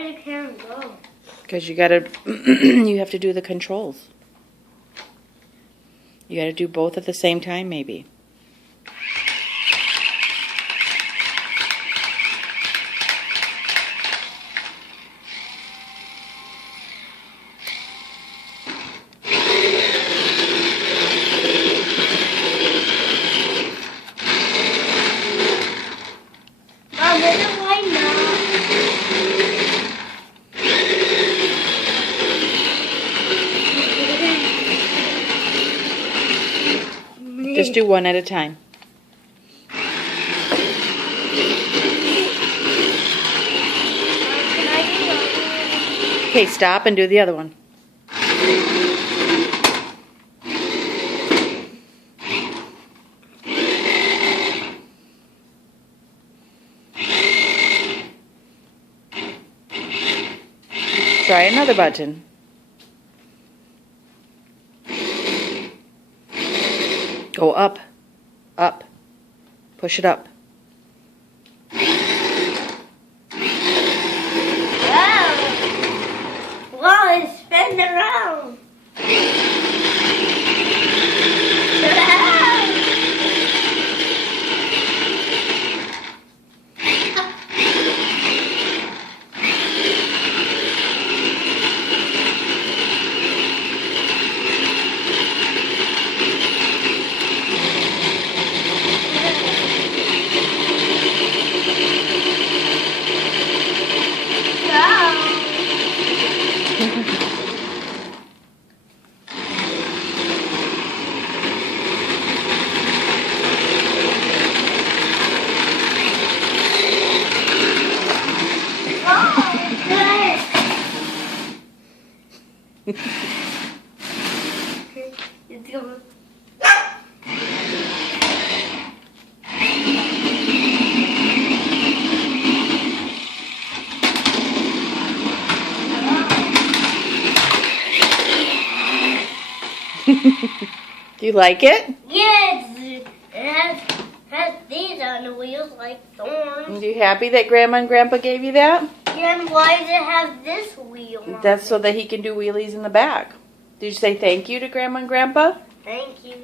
Why did the camera go? Because you gotta, you have to do the controls. You gotta do both at the same time, maybe. Just do one at a time. Okay, stop and do the other one. Try another button. Go up, up, push it up. Wow! Wow, it spins around. It's going. Do you like it? Yes, it has these on the wheels like thorns. Are you happy that Grandma and Grandpa gave you that? And why does it have this wheel on That's it? so that he can do wheelies in the back. Did you say thank you to Grandma and Grandpa? Thank you.